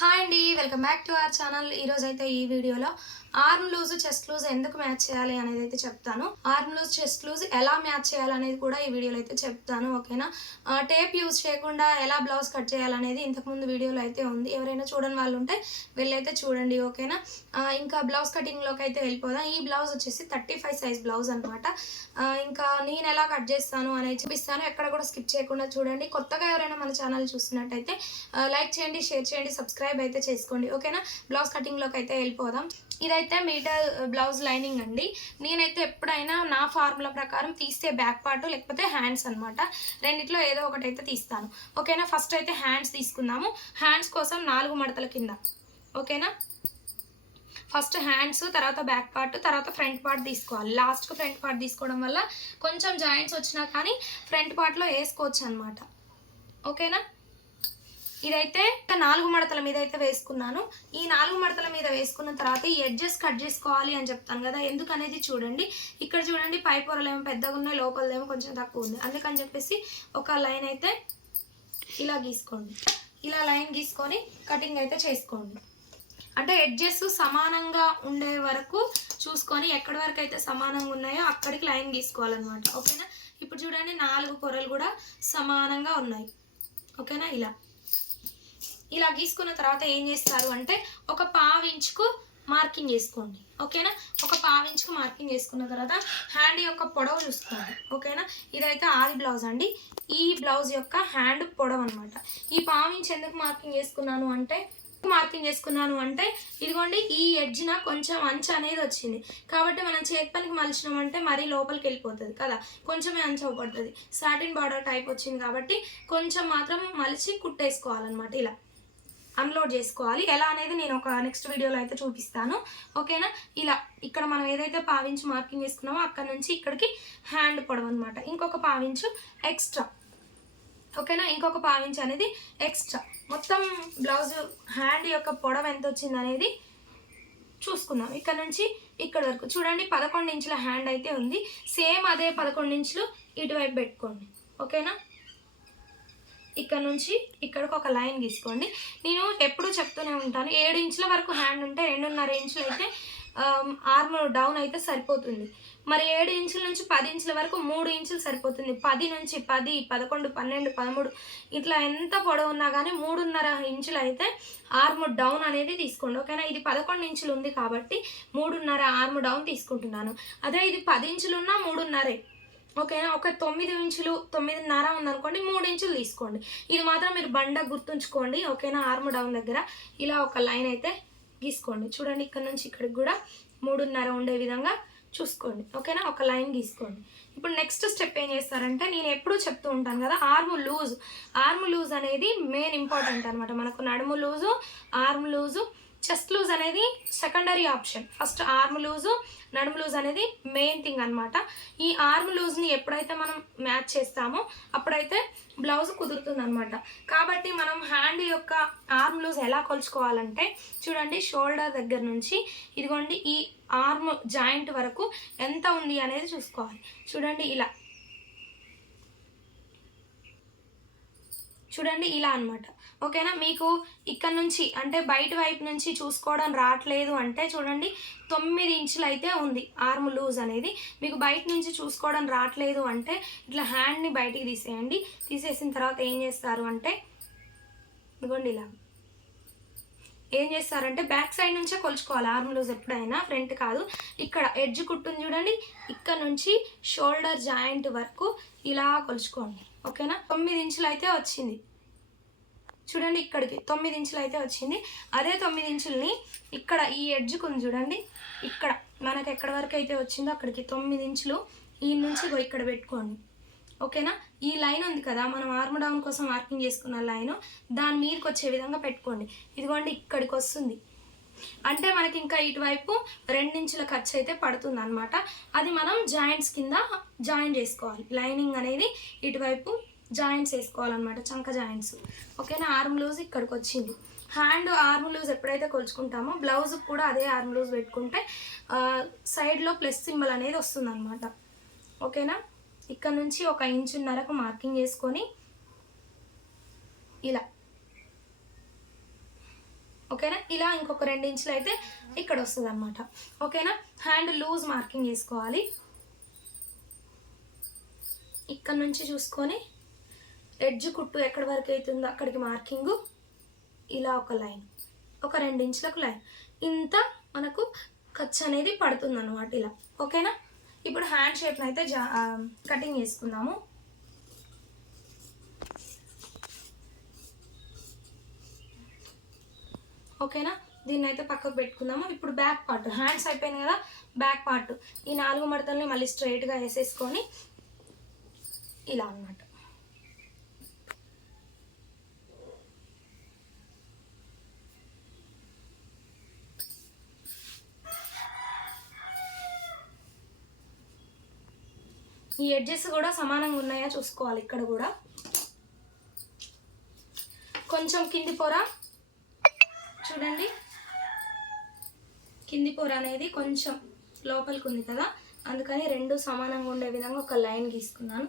Hi అండి, welcome back to our channel. ఈరోజు అయితే ఈ వీడియోలో ఆర్మ్ లూజ్ చెస్ట్ లూజ్ ఎందుకు మ్యాచ్ చేయాలి అనేది అయితే చెప్తాను. ఆర్మ్ లూజ్ చెస్ట్ లూజ్ ఎలా మ్యాచ్ చేయాలనేది కూడా ఈ వీడియోలో అయితే చెప్తాను. ఓకేనా? టేప్ యూజ్ చేయకుండా ఎలా బ్లౌజ్ కట్ చేయాలనేది ఇంతకుముందు వీడియోలో అయితే ఉంది. ఎవరైనా చూడని వాళ్ళు ఉంటే వెళ్ళైతే చూడండి. ఓకేనా? ఇంకా బ్లౌజ్ కటింగ్లోకి అయితే వెళ్ళిపోదాం. ఈ బ్లౌజ్ వచ్చేసి 35 సైజ్ బ్లౌజ్ అనమాట. ఇంకా నేను ఎలా కట్ చేస్తాను అనేది చూపిస్తాను. ఎక్కడ కూడా స్కిప్ చేయకుండా చూడండి. కొత్తగా ఎవరైనా మన ఛానల్ చూస్తున్నట్టయితే లైక్ చేయండి, షేర్ చేయండి, సబ్స్క్రైబ్ అయితే చేసుకోండి. ఓకేనా? బ్లౌజ్ కటింగ్లోకి అయితే వెళ్ళిపోదాం. ఇదైతే మీటర్ బ్లౌజ్ లైనింగ్ అండి. నేనైతే ఎప్పుడైనా నా ఫార్ములా ప్రకారం తీస్తే బ్యాక్ పార్ట్ లేకపోతే హ్యాండ్స్ అనమాట. రెండిట్లో ఏదో ఒకటి అయితే తీస్తాను. ఓకేనా? ఫస్ట్ అయితే హ్యాండ్స్ తీసుకుందాము. హ్యాండ్స్ కోసం 4 మడతల కింద. ఓకేనా? ఫస్ట్ హ్యాండ్స్, తర్వాత బ్యాక్ పార్ట్, తర్వాత ఫ్రంట్ పార్ట్ తీసుకోవాలి. లాస్ట్కి ఫ్రంట్ పార్ట్ తీసుకోవడం వల్ల కొంచెం జాయింట్స్ వచ్చినా కానీ ఫ్రంట్ పార్ట్లో వేసుకోవచ్చు అనమాట. ఓకేనా? ఇదైతే 4 మడతల మీద అయితే వేసుకున్నాను. ఈ 4 మడతల మీద వేసుకున్న తర్వాత ఈ ఎడ్జెస్ కట్ చేసుకోవాలి అని చెప్తాను కదా, ఎందుకనేది చూడండి. ఇక్కడ చూడండి, పై పొరలేమో పెద్దగా ఉన్నాయి, లోపలదేమో కొంచెం తక్కువ ఉంది. అందుకని చెప్పేసి ఒక లైన్ అయితే ఇలా గీసుకోండి. ఇలా లైన్ గీసుకొని కటింగ్ అయితే చేసుకోండి. అంటే ఎడ్జెస్ సమానంగా ఉండే వరకు చూసుకొని ఎక్కడి వరకు అయితే సమానంగా ఉన్నాయో అక్కడికి లైన్ గీసుకోవాలన్నమాట. ఓకేనా? ఇప్పుడు చూడండి, 4 పొరలు కూడా సమానంగా ఉన్నాయి. ఓకేనా? ఇలా గీసుకున్న తర్వాత ఏం చేస్తారు అంటే ఒక పావించుకు మార్కింగ్ చేసుకోండి. ఓకేనా? ఒక పావించుకు మార్కింగ్ చేసుకున్న తర్వాత హ్యాండ్ యొక్క పొడవు చూసుకోండి. ఓకేనా? ఇదైతే ఆది బ్లౌజ్ అండి. ఈ బ్లౌజ్ యొక్క హ్యాండ్ పొడవు అనమాట. ఈ పావించి ఎందుకు మార్కింగ్ చేసుకున్నాను అంటే ఇదిగోండి, ఈ ఎడ్జ్న కొంచెం అంచు అనేది వచ్చింది కాబట్టి మనం చేతి పనికి మలిచినామంటే మరీ లోపలికి వెళ్ళిపోతుంది కదా, కొంచెమే అంచు అవ్వబడుతుంది. సాటిన్ బార్డర్ టైప్ వచ్చింది కాబట్టి కొంచెం మాత్రం మలిచి కుట్టేసుకోవాలన్నమాట. ఇలా అన్లోడ్ చేసుకోవాలి. ఎలా అనేది నేను ఒక నెక్స్ట్ వీడియోలో అయితే చూపిస్తాను. ఓకేనా? ఇలా ఇక్కడ మనం ఏదైతే పావించి మార్కింగ్ చేసుకున్నామో అక్కడ నుంచి ఇక్కడికి హ్యాండ్ పొడవు అనమాట. ఇంకొక పావించు ఎక్స్ట్రా. ఓకేనా? ఇంకొక పావించు అనేది ఎక్స్ట్రా. మొత్తం బ్లౌజ్ హ్యాండ్ యొక్క పొడవు ఎంత వచ్చింది అనేది చూసుకుందాం. ఇక్కడ నుంచి ఇక్కడ వరకు చూడండి, 11 ఇంచుల హ్యాండ్ అయితే ఉంది. సేమ్ అదే 11 ఇంచులు ఇటువైపు పెట్టుకోండి. ఓకేనా? ఇక్కడ నుంచి ఇక్కడికి ఒక లైన్ గీసుకోండి. నేను ఎప్పుడు చెప్తూనే ఉంటాను, 7 ఇంచుల వరకు హ్యాండ్ ఉంటే 2.5 ఇంచులు అయితే ఆర్మ్ డౌన్ అయితే సరిపోతుంది. మరి 7 ఇంచుల నుంచి 10 ఇంచుల వరకు 3 ఇంచులు సరిపోతుంది. 10 నుంచి 10, 11, 12, 13 ఇట్లా ఎంత పొడవు ఉన్నా కానీ 3.5 ఇంచులు అయితే ఆర్మ్ డౌన్ అనేది తీసుకోండి. ఓకేనా? ఇది 11 ఇంచులు ఉంది కాబట్టి 3.5 ఆర్మ్ డౌన్ తీసుకుంటున్నాను. అదే ఇది 10 ఇంచులు ఉన్నా 3.5. ఓకేనా? ఒక 9 ఇంచులు 9.5 ఉందనుకోండి, 3 ఇంచులు తీసుకోండి. ఇది మాత్రం మీరు బండ గుర్తుంచుకోండి. ఓకేనా? ఆర్మ్ డౌన్ దగ్గర ఇలా ఒక లైన్ అయితే గీసుకోండి. చూడండి, ఇక్కడ నుంచి ఇక్కడికి కూడా 3.5 ఉండే విధంగా చూసుకోండి. ఓకేనా? ఒక లైన్ గీసుకోండి. ఇప్పుడు నెక్స్ట్ స్టెప్ ఏం చేస్తారంటే, నేను ఎప్పుడూ చెప్తూ ఉంటాను కదా, ఆర్మ్ లూజ్ అనేది మెయిన్ ఇంపార్టెంట్ అనమాట. మనకు నడుము loose, arm loose, chest loose అనేది secondary option. First arm loose, నడుము లూజ్ అనేది మెయిన్ థింగ్ అనమాట. ఈ ఆర్మ్ లూజ్ని ఎప్పుడైతే మనం మ్యాచ్ చేస్తామో అప్పుడైతే బ్లౌజ్ కుదురుతుంది అనమాట. కాబట్టి మనం హ్యాండ్ యొక్క ఆర్మ్ లూజ్ ఎలా కొలుచుకోవాలంటే చూడండి, షోల్డర్ దగ్గర నుంచి ఇదిగోండి ఈ ఆర్మ్ జాయింట్ వరకు ఎంత ఉంది అనేది చూసుకోవాలి. చూడండి, ఇలా అనమాట. ఓకేనా? మీకు ఇక్కడ నుంచి అంటే బయట వైపు నుంచి చూసుకోవడం రావట్లేదు అంటే చూడండి, 9 ఇంచులు అయితే ఉంది ఆర్మ్ లూజ్ అనేది. మీకు బయట నుంచి చూసుకోవడం రావట్లేదు అంటే ఇట్లా హ్యాండ్ని బయటికి తీసేయండి. తీసేసిన తర్వాత ఏం చేస్తారు అంటే ఇదిగోండి, ఇలా ఏం చేస్తారంటే బ్యాక్ సైడ్ నుంచే కొలుచుకోవాలి ఆర్మ్ లూజ్ ఎప్పుడైనా, ఫ్రంట్ కాదు. ఇక్కడ ఎడ్జ్ కుట్టుని చూడండి, ఇక్కడ నుంచి షోల్డర్ జాయింట్ వరకు ఇలా కొలుచుకోండి. ఓకేనా? 9 ఇంచులు అయితే వచ్చింది. చూడండి, ఇక్కడికి 9 ఇంచులు అయితే వచ్చింది. అదే 9 ఇంచుల్ని ఇక్కడ ఈ ఎడ్జ్కి ఉంది చూడండి, ఇక్కడ మనకు ఎక్కడి వరకు అయితే వచ్చిందో అక్కడికి 9 ఇంచులు ఈ నుంచి ఇక్కడ పెట్టుకోండి. ఓకేనా? ఈ లైన్ ఉంది కదా, మనం ఆర్మ్ డౌన్ కోసం మార్కింగ్ చేసుకున్న లైన్, దాని మీదకి వచ్చే విధంగా పెట్టుకోండి. ఇదిగోండి, ఇక్కడికి వస్తుంది అంటే మనకి ఇంకా ఇటువైపు 2 ఇంచుల ఖర్చు అయితే పడుతుంది అనమాట. అది మనం జాయింట్స్ కింద జాయిన్ చేసుకోవాలి. లైనింగ్ అనేది ఇటువైపు జాయింట్స్ వేసుకోవాలన్నమాట, చంక జాయింట్స్. ఓకేనా? ఆర్మ్ లూజ్ ఇక్కడికి వచ్చింది. హ్యాండ్ ఆర్మ్ లూజ్ ఎప్పుడైతే కొలుచుకుంటామో బ్లౌజ్ కూడా అదే ఆర్మ్ లూజ్ పెట్టుకుంటే సైడ్లో ప్లస్ సింబల్ అనేది వస్తుంది అనమాట. ఓకేనా? ఇక్కడ నుంచి 1.5 ఇంచుకు మార్కింగ్ చేసుకొని ఇలా ఓకేనా. ఇలా ఇంకొక 2 ఇంచులు అయితే ఇక్కడ వస్తుంది అనమాట. ఓకేనా. హ్యాండ్ లూజ్ మార్కింగ్ చేసుకోవాలి. ఇక్కడ నుంచి చూసుకొని ఎడ్జ్ కుట్టు ఎక్కడి వరకు అవుతుందో అక్కడికి మార్కింగు, ఇలా ఒక లైన్, ఒక 2 ఇంచులకు లైన్, ఇంత మనకు ఖర్చు అనేది పడుతుంది అనమాట ఇలా. ఓకేనా. ఇప్పుడు హ్యాండ్ షేప్ని అయితే కటింగ్ చేసుకుందాము. ఓకేనా. దీన్ని అయితే పక్కకు పెట్టుకుందాము. ఇప్పుడు బ్యాక్ పార్ట్, హ్యాండ్స్ అయిపోయింది కదా, బ్యాక్ పార్ట్ ఈ 4 మడతల్ని మళ్ళీ స్ట్రైట్గా వేసేసుకొని ఇలా అన్నమాట. ఈ ఎడ్జెస్ కూడా సమానంగా ఉన్నాయా చూసుకోవాలి. ఇక్కడ కూడా కొంచెం కింది పొర చూడండి, కింది పొర అనేది కొంచెం లోపలికి ఉంది కదా, అందుకని 2 సమానంగా ఉండే విధంగా ఒక లైన్ గీసుకున్నాను.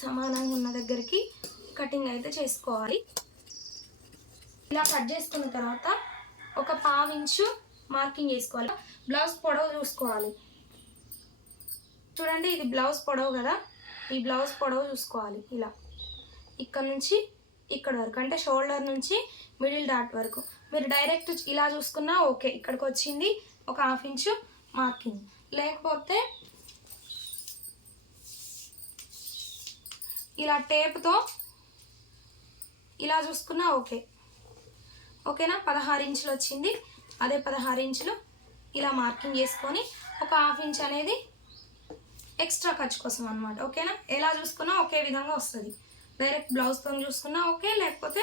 సమానంగా ఉన్న దగ్గరికి కటింగ్ అయితే చేసుకోవాలి. ఇలా కట్ చేసుకున్న తర్వాత ఒక 1/2 ఇంచు మార్కింగ్ చేసుకోవాలి. బ్లౌజ్ పొడవు చూసుకోవాలి. చూడండి ఇది బ్లౌజ్ పొడవు కదా, ఈ బ్లౌజ్ పొడవు చూసుకోవాలి. ఇలా ఇక్కడ నుంచి ఇక్కడ వరకు, అంటే షోల్డర్ నుంచి మిడిల్ డాట్ వరకు. మీరు డైరెక్ట్ ఇలా చూసుకున్నా ఓకే, ఇక్కడికి వచ్చింది ఒక 1/2 ఇంచు మార్కింగ్. లేకపోతే ఇలా టేప్తో ఇలా చూసుకున్నా ఓకే. ఓకేనా. 16 ఇంచులు వచ్చింది, అదే 16 ఇంచులు ఇలా మార్కింగ్ చేసుకొని ఒక 1/2 ఇంచ్ అనేది ఎక్స్ట్రా ఖర్చు కోసం అనమాట. ఓకేనా. ఎలా చూసుకున్నా ఒకే విధంగా వస్తుంది. డైరెక్ట్ బ్లౌజ్తో చూసుకున్నా ఓకే, లేకపోతే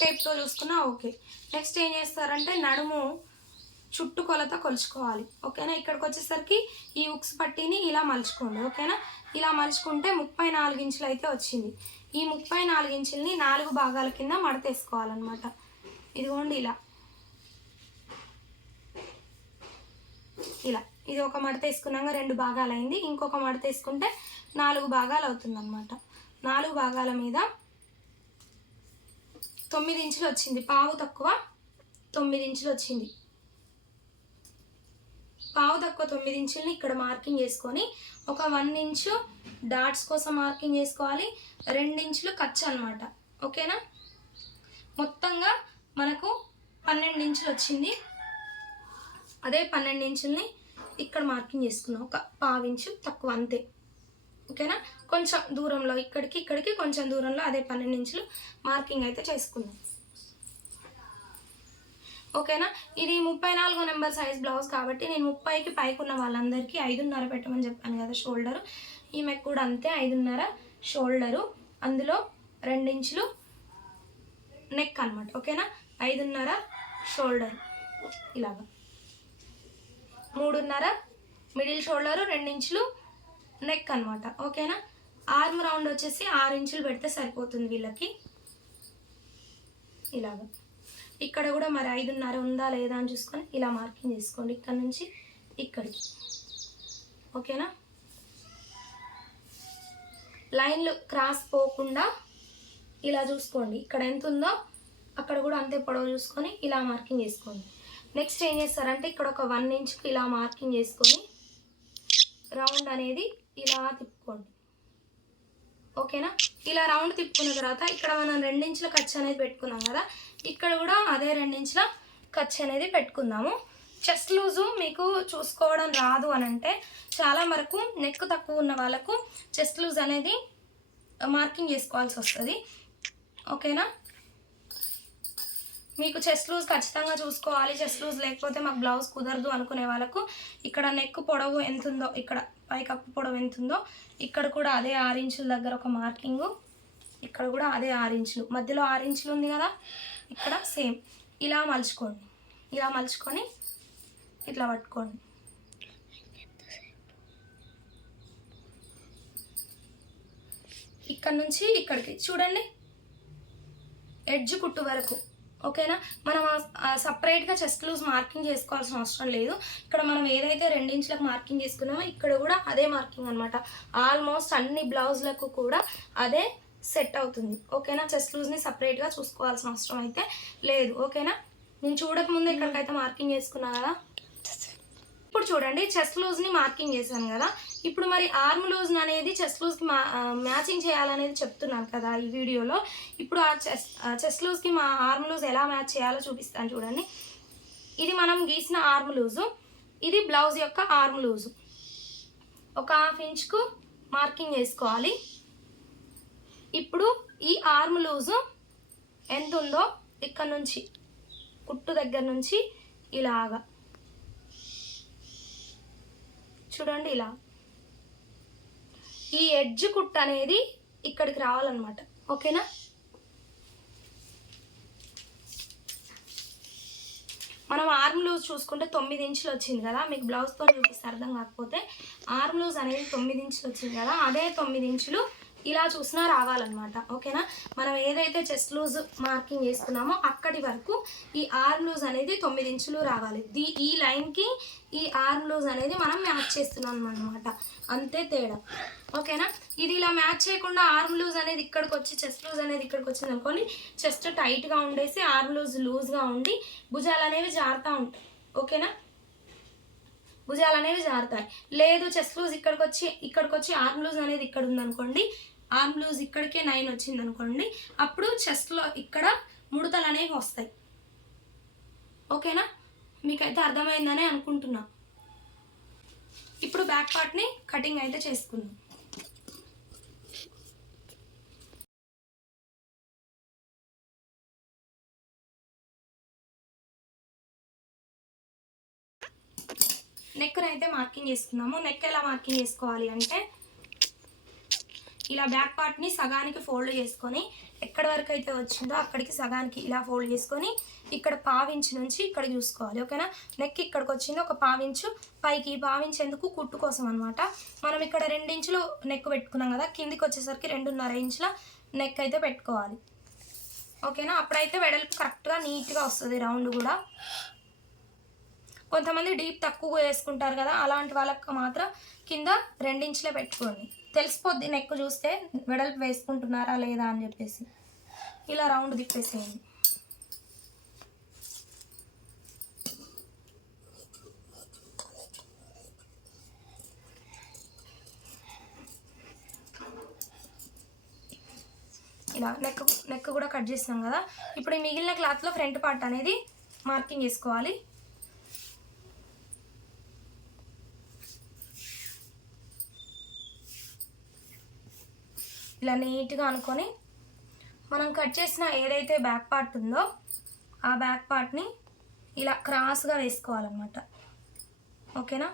టేప్తో చూసుకున్నా ఓకే. నెక్స్ట్ ఏం చేస్తారంటే నడుము చుట్టు కొలత కొలుచుకోవాలి. ఓకేనా. ఇక్కడికి వచ్చేసరికి ఈ ఉక్స్ పట్టీని ఇలా మలుచుకోండి. ఓకేనా. ఇలా మలుచుకుంటే 34 ఇంచులు అయితే వచ్చింది. ఈ 34 ఇంచుల్ని 4 భాగాల కింద మడతేసుకోవాలన్నమాట. ఇదిగోండి ఇలా ఇలా ఇది ఒక మడత వేసుకున్నాక 2 భాగాలు అయింది. ఇంకొక మడత వేసుకుంటే 4 భాగాలు అవుతుంది అనమాట. 4 భాగాల మీద 9 ఇంచులు వచ్చింది, పావు తక్కువ 9 ఇంచులు వచ్చింది. పావు తక్కువ 9 ఇంచుల్ని ఇక్కడ మార్కింగ్ చేసుకొని ఒక 1 ఇంచు డాట్స్ కోసం మార్కింగ్ చేసుకోవాలి. 2 ఇంచులు ఖర్చు అనమాట. ఓకేనా. మొత్తంగా మనకు 12 ఇంచులు వచ్చింది. అదే 12 ఇంచుల్ని ఇక్కడ మార్కింగ్ చేసుకున్నాం, ఒక 1/2 ఇంచు తక్కువ అంతే. ఓకేనా. కొంచెం దూరంలో ఇక్కడికి కొంచెం దూరంలో అదే 12 ఇంచులు మార్కింగ్ అయితే చేసుకున్నాం. ఓకేనా. ఇది 34 నెంబర్ సైజ్ బ్లౌజ్ కాబట్టి నేను 30కి పైకి ఉన్న వాళ్ళందరికీ 5.5 పెట్టమని చెప్పాను కదా షోల్డరు. ఈమెకు కూడా అంతే 5.5 షోల్డరు, అందులో 2 ఇంచులు నెక్ అనమాట. ఓకేనా. 5.5 షోల్డర్, ఇలాగా 3.5 మిడిల్ షోల్డరు, 2 ఇంచులు నెక్ అనమాట. ఓకేనా. ఆర్మ్ రౌండ్ వచ్చేసి 6 ఇంచులు పెడితే సరిపోతుంది వీళ్ళకి. ఇలాగా ఇక్కడ కూడా మరి 5.5 ఉందా లేదా అని చూసుకొని ఇలా మార్కింగ్ చేసుకోండి ఇక్కడ నుంచి ఇక్కడికి. ఓకేనా. లైన్లు క్రాస్ పోకుండా ఇలా చూసుకోండి. ఇక్కడ ఎంత ఉందో అక్కడ కూడా అంతే పొడవు చూసుకొని ఇలా మార్కింగ్ చేసుకోండి. నెక్స్ట్ ఏం చేస్తారంటే ఇక్కడ ఒక 1 ఇంచుకి ఇలా మార్కింగ్ చేసుకొని రౌండ్ అనేది ఇలా తిప్పుకోండి. ఓకేనా. ఇలా రౌండ్ తిప్పుకున్న తర్వాత ఇక్కడ మనం 2 ఇంచుల ఖర్చు అనేది పెట్టుకున్నాం కదా, ఇక్కడ కూడా అదే 2 ఇంచుల ఖర్చు అనేది పెట్టుకుందాము. చెస్ట్ లూజు మీకు చూసుకోవడం రాదు అని అంటే చాలా వరకు నెక్ తక్కువ ఉన్న వాళ్ళకు చెస్ట్ లూజ్ అనేది మార్కింగ్ చేసుకోవాల్సి వస్తుంది. ఓకేనా. మీకు చెస్ట్ లూజ్ ఖచ్చితంగా చూసుకోవాలి, చెస్ట్ లూజ్ లేకపోతే మాకు బ్లౌజ్ కుదరదు అనుకునే వాళ్ళకు ఇక్కడ నెక్ పొడవు ఎంత ఉందో, ఇక్కడ పైకప్పు పొడవు ఎంత ఉందో ఇక్కడ కూడా అదే 6 ఇంచుల దగ్గర ఒక మార్కింగు, ఇక్కడ కూడా అదే 6 ఇంచులు, మధ్యలో 6 ఇంచులు ఉంది కదా, ఇక్కడ సేమ్ ఇలా మలుచుకోండి. ఇలా మలుచుకొని ఇట్లా పట్టుకోండి. ఇక్కడ నుంచి ఇక్కడికి చూడండి ఎడ్జ్ కుట్టు వరకు. ఓకేనా. మనం సపరేట్గా చెస్ట్ లూజ్ మార్కింగ్ చేసుకోవాల్సిన అవసరం లేదు. ఇక్కడ మనం ఏదైతే 2 ఇంచులకు మార్కింగ్ చేసుకున్నామో ఇక్కడ కూడా అదే మార్కింగ్ అనమాట. ఆల్మోస్ట్ అన్ని బ్లౌజ్లకు కూడా అదే సెట్ అవుతుంది. ఓకేనా, చెస్ట్ లూజ్ని సపరేట్గా చూసుకోవాల్సిన అవసరం అయితే లేదు. ఓకేనా, నేను చూడకముందే ఇక్కడికైతే మార్కింగ్ చేసుకున్నా కదా. ఇప్పుడు చూడండి, చెస్ట్ లూజ్ని మార్కింగ్ చేశాను కదా. ఇప్పుడు మరి ఆర్మ్ లూజ్ అనేది చెస్ట్ లూజ్కి మ్యాచింగ్ చేయాలనేది చెప్తున్నాను కదా ఈ వీడియోలో. ఇప్పుడు ఆ చెస్ట్ లూజ్కి మా ఆర్మ్ లూజ్ ఎలా మ్యాచ్ చేయాలో చూపిస్తాను చూడండి. ఇది మనం గీసిన ఆర్మ్ లూజు, ఇది బ్లౌజ్ యొక్క ఆర్మ్ లూజు. ఒక 1/2 ఇంచ్కు మార్కింగ్ చేసుకోవాలి. ఇప్పుడు ఈ ఆర్మ్ లూజు ఎంత ఉందో ఇక్కడ నుంచి కుట్టు దగ్గర నుంచి ఇలాగా చూడండి, ఇలా ఈ ఎడ్జ్ కుట్టు అనేది ఇక్కడికి రావాలన్నమాట. ఓకేనా, మనం ఆర్మ్ లూజ్ చూసుకుంటే 9 ఇంచులు వచ్చింది కదా. మీకు బ్లౌజ్తో చూపిస్తే అర్థం కాకపోతే ఆర్మ్ లూజ్ అనేది 9 ఇంచులు వచ్చింది కదా. అదే 9 ఇంచులు ఇలా చూసినా రావాలన్నమాట. ఓకేనా, మనం ఏదైతే చెస్ట్ లూజ్ మార్కింగ్ చేసుకున్నామో అక్కడి వరకు ఈ ఆర్మ్ లూజ్ అనేది 9 ఇంచులు రావాలి. ఈ లైన్కి ఈ ఆర్మ్ లూజ్ అనేది మనం మ్యాచ్ చేస్తున్నాం అన్నమాట, అంతే తేడా. ఓకేనా, ఇది ఇలా మ్యాచ్ చేయకుండా ఆర్మ్ లూజ్ అనేది ఇక్కడికి వచ్చి చెస్ట్ లూజ్ అనేది ఇక్కడికి వచ్చింది అనుకోని, చెస్ట్ టైట్గా ఉండేసి ఆర్మ్ లూజ్ లూజ్గా ఉండి భుజాలు అనేవి జారుతూ ఉంటాయి. ఓకేనా, భుజాలు అనేవి జారుతాయి. లేదు చెస్ట్ లూజ్ ఇక్కడికి వచ్చి ఆర్మ్ లూజ్ అనేది ఇక్కడ ఉందనుకోండి, ఆర్మ్ లూజ్ ఇక్కడికే 9 వచ్చింది అనుకోండి, అప్పుడు చెస్ట్లో ఇక్కడ ముడతలు అనేవి వస్తాయి. ఓకేనా, మీకైతే అర్థమైందనే అనుకుంటున్నా. ఇప్పుడు బ్యాక్ పార్ట్ని కటింగ్ అయితే చేసుకుందాం. నెక్ని అయితే మార్కింగ్ చేసుకుందాము. నెక్ ఎలా మార్కింగ్ చేసుకోవాలి అంటే, ఇలా బ్యాక్ పార్ట్ని సగానికి ఫోల్డ్ చేసుకొని ఎక్కడి వరకు అయితే వచ్చిందో అక్కడికి సగానికి ఇలా ఫోల్డ్ చేసుకొని ఇక్కడ 1/2 ఇంచు నుంచి ఇక్కడ చూసుకోవాలి. ఓకేనా, నెక్ ఇక్కడికి వచ్చింది, ఒక 1/2 ఇంచు పైకి. 1/2 ఇంచు ఎందుకు, కుట్టు కోసం అనమాట. మనం ఇక్కడ 2 ఇంచులు నెక్ పెట్టుకున్నాం కదా, కిందికి వచ్చేసరికి 2.5 ఇంచుల నెక్ అయితే పెట్టుకోవాలి. ఓకేనా, అప్పుడైతే వెడల్పు కరెక్ట్గా నీట్గా వస్తుంది, రౌండ్ కూడా. కొంతమంది డీప్ తక్కువ వేసుకుంటారు కదా, అలాంటి వాళ్ళకి మాత్రం కింద 2 ఇంచులే పెట్టుకోండి. తెలిసిపోద్ది నెక్ చూస్తే వెడల్పు వేసుకుంటున్నారా లేదా అని చెప్పేసి. ఇలా రౌండ్ తిప్పేసేయండి. ఇలా నెక్ కూడా కట్ చేసినాం కదా. ఇప్పుడు ఈ మిగిలిన క్లాత్లో ఫ్రంట్ పార్ట్ అనేది మార్కింగ్ చేసుకోవాలి. ఇలా నీట్గా అనుకొని మనం కట్ చేసిన ఏదైతే బ్యాక్ పార్ట్ ఉందో ఆ బ్యాక్ పార్ట్ని ఇలా క్రాస్గా వేసుకోవాలన్నమాట. ఓకేనా,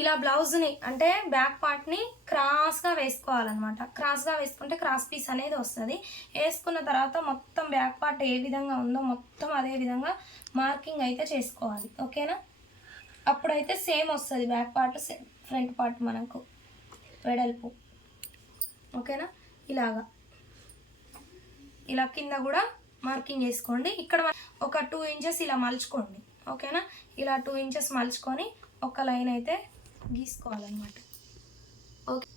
ఇలా బ్లౌజ్ని అంటే బ్యాక్ పార్ట్ని క్రాస్గా వేసుకోవాలన్నమాట. క్రాస్గా వేసుకుంటే క్రాస్ పీస్ అనేది వస్తుంది. వేసుకున్న తర్వాత మొత్తం బ్యాక్ పార్ట్ ఏ విధంగా ఉందో మొత్తం అదే విధంగా మార్కింగ్ అయితే చేసుకోవాలి. ఓకేనా, అప్పుడైతే సేమ్ వస్తుంది బ్యాక్ పార్ట్ ఫ్రంట్ పార్ట్ మనకు వెడల్పు. ఓకేనా, ఇలా కింద కూడా మార్కింగ్ చేసుకోండి. ఇక్కడ ఒక 2 ఇంచెస్ ఇలా మలుచుకోండి. ఓకేనా, ఇలా 2 ఇంచెస్ మలుచుకొని ఒక లైన్ అయితే గీసుకోవాలన్నమాట. ఓకే,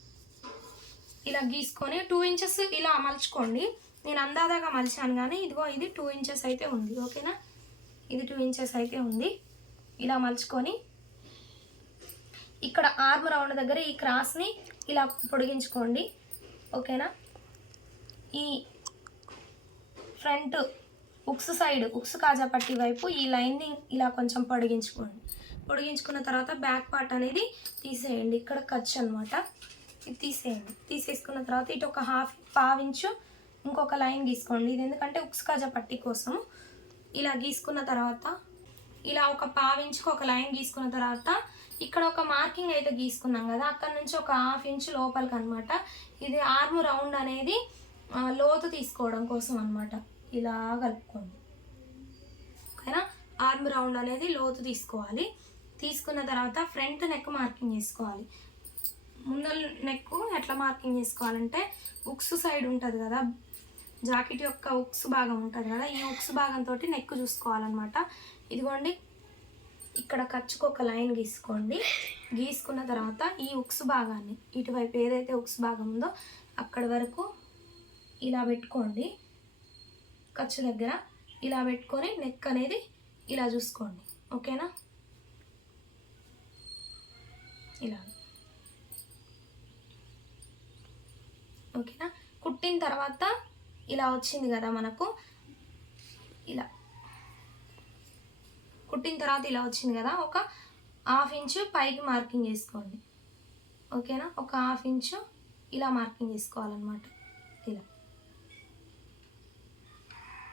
ఇలా గీసుకొని 2 ఇంచెస్ ఇలా మలుచుకోండి. నేను అందాదాగా మలిచాను కానీ ఇదిగో ఇది 2 ఇంచెస్ అయితే ఉంది. ఓకేనా, ఇది 2 ఇంచెస్ అయితే ఉంది. ఇలా మలుచుకొని ఇక్కడ ఆర్మ్ రౌండ్ దగ్గర ఈ క్రాస్ని ఇలా పొడిగించుకోండి. ఓకేనా, ఈ ఫ్రంట్ ఉక్స్ కాజా పట్టి వైపు ఈ లైన్ని ఇలా కొంచెం పొడిగించుకోండి. పొడిగించుకున్న తర్వాత బ్యాక్ పార్ట్ అనేది తీసేయండి. ఇక్కడ ఖర్చు అనమాట, ఇది తీసేయండి. తీసేసుకున్న తర్వాత ఇటు ఒక 1/2 ఇంచు ఇంకొక లైన్ గీసుకోండి. ఇది ఎందుకంటే ఉక్స్ కాజా పట్టి కోసం. ఇలా గీసుకున్న తర్వాత ఇలా ఒక 1/2 ఇంచుకి ఒక లైన్ గీసుకున్న తర్వాత ఇక్కడ ఒక మార్కింగ్ అయితే గీసుకున్నాం కదా, అక్కడ నుంచి ఒక 1/2 ఇంచు లోపలికి అనమాట. ఇది ఆర్మ్ రౌండ్ అనేది లోతు తీసుకోవడం కోసం అనమాట. ఇలా కలుపుకోండి. ఓకేనా, ఆర్మ్ రౌండ్ అనేది లోతు తీసుకోవాలి. తీసుకున్న తర్వాత ఫ్రంట్ నెక్ మార్కింగ్ చేసుకోవాలి. ముందర నెక్ ఎట్లా మార్కింగ్ చేసుకోవాలంటే ఉక్స్ సైడ్ ఉంటుంది కదా, జాకెట్ యొక్క ఉక్స్ భాగం ఉంటుంది కదా, ఈ ఉక్స్ భాగంతో నెక్ చూసుకోవాలన్నమాట. ఇదిగోండి ఇక్కడ ఖర్చుకు ఒక లైన్ గీసుకోండి. గీసుకున్న తర్వాత ఈ ఉక్స్ భాగాన్ని ఇటువైపు ఏదైతే ఉక్స్ భాగం ఉందో అక్కడ వరకు ఇలా పెట్టుకోండి. ఖర్చు దగ్గర ఇలా పెట్టుకొని నెక్ అనేది ఇలా చూసుకోండి. ఓకేనా? ఇలా ఓకేనా? కుట్టిన తర్వాత ఇలా వచ్చింది కదా మనకు, ఇలా కుట్టిన తర్వాత ఇలా వచ్చింది కదా, ఒక 1/2 ఇంచు పైకి మార్కింగ్ చేసుకోండి. ఓకేనా? ఒక 1/2 ఇంచు ఇలా మార్కింగ్ చేసుకోవాలన్నమాట. ఇలా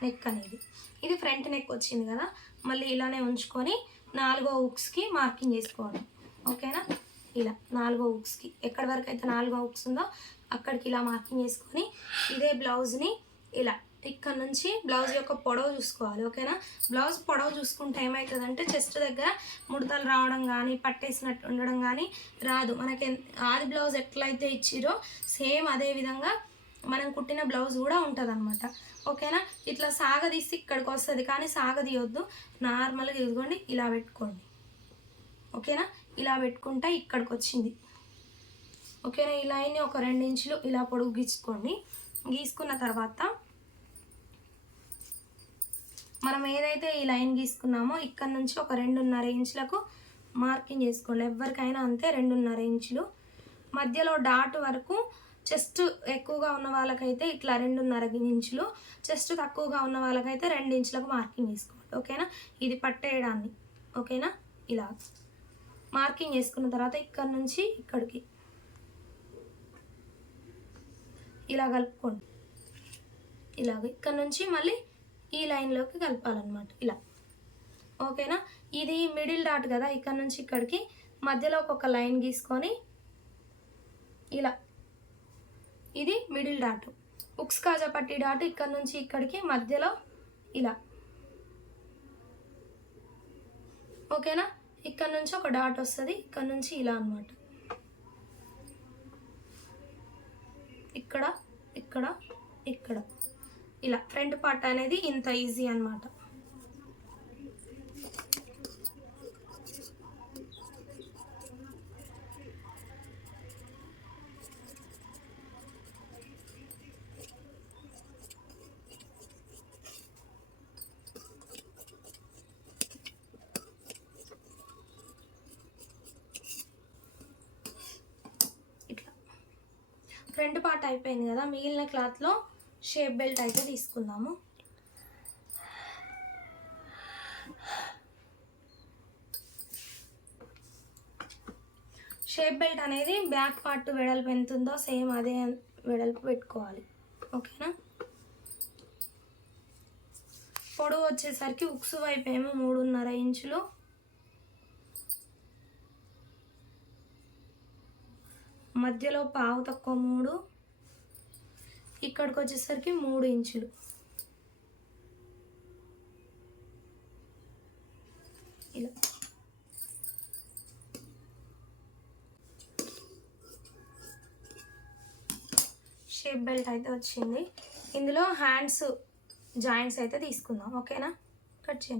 నెక్ అనేది ఇది ఫ్రంట్ నెక్ వచ్చింది కదా, మళ్ళీ ఇలానే ఉంచుకొని 4వ ఉక్స్కి మార్కింగ్ చేసుకోండి. ఓకేనా? ఇలా 4వ ఉక్స్కి ఎక్కడి వరకు అయితే 4వ ఉక్స్ ఉందో అక్కడికి ఇలా మార్కింగ్ చేసుకొని ఇదే బ్లౌజ్ని ఇలా ఇక్కడ నుంచి బ్లౌజ్ యొక్క పొడవు చూసుకోవాలి. ఓకేనా? బ్లౌజ్ పొడవు చూసుకుంటే ఏమవుతుందంటే చెస్ట్ దగ్గర ముడతలు రావడం కానీ పట్టేసినట్టు ఉండడం కానీ రాదు. మనకి ఆది బ్లౌజ్ ఎట్లయితే ఇచ్చిరో సేమ్ అదే విధంగా మనం కుట్టిన బ్లౌజ్ కూడా ఉంటుంది అనమాట. ఓకేనా? ఇట్లా సాగదీసి ఇక్కడికి వస్తుంది, కానీ సాగదీయొద్దు. నార్మల్గా ఇదిగోండి ఇలా పెట్టుకోండి. ఓకేనా? ఇలా పెట్టుకుంటే ఇక్కడికి వచ్చింది. ఓకేనా? ఈ లైన్ని ఒక 2 ఇంచులు ఇలా పొడుగు గీసుకోండి. గీసుకున్న తర్వాత మనం ఏదైతే ఈ లైన్ గీసుకున్నామో ఇక్కడ నుంచి ఒక 2.5 ఇంచులకు మార్కింగ్ చేసుకోండి. ఎవరికైనా అంతే 2.5 ఇంచులు. మధ్యలో డాట్ వరకు చెస్ట్ ఎక్కువగా ఉన్న వాళ్ళకైతే ఇట్లా 2.5 ఇంచులు, చెస్ట్ తక్కువగా ఉన్న వాళ్ళకైతే 2 ఇంచులకు మార్కింగ్ చేసుకోండి. ఓకేనా? ఇది పట్టేయడాన్ని. ఓకేనా? ఇలా మార్కింగ్ చేసుకున్న తర్వాత ఇక్కడ నుంచి ఇక్కడికి ఇలా కలుపుకోండి. ఇలాగ ఇక్కడ నుంచి మళ్ళీ ఈ లైన్లోకి కలపాలన్నమాట. ఇలా ఓకేనా? ఇది మిడిల్ డాట్ కదా, ఇక్కడ నుంచి ఇక్కడికి మధ్యలో ఒక లైన్ గీసుకొని ఇలా, ఇది మిడిల్ డాట్. ఉక్స్ కాజా పట్టి డాట్ ఇక్కడ నుంచి ఇక్కడికి మధ్యలో ఇలా. ఓకేనా? ఇక్కడ నుంచి ఒక డాట్ వస్తుంది, ఇక్కడ నుంచి ఇలా అన్నమాట. ఇక్కడ ఇక్కడ ఇక్కడ ఇలా ఫ్రంట్ పార్ట్ అనేది ఇంత ఈజీ అన్నమాట. ఇట్లా ఫ్రంట్ పార్ట్ అయిపోయింది కదా, మిగిలిన క్లాత్లో షేప్ బెల్ట్ అయితే తీసుకుందాము. షేప్ బెల్ట్ అనేది బ్యాక్ పార్ట్ వెడల్పు ఎంత ఉందో సేమ్ అదే వెడల్పు పెట్టుకోవాలి. ఓకేనా? పొడవు వచ్చేసరికి ఉక్సు వైపు ఏమో 3.5 ఇంచులు, మధ్యలో పావు తక్కువ 3, ఇక్కడికి వచ్చేసరికి 3 ఇంచులు. ఇలా షేప్ బెల్ట్ అయితే వచ్చింది. ఇందులో హ్యాండ్స్ జాయింట్స్ అయితే తీసుకుందాం. ఓకేనా? కట్ చేయండి.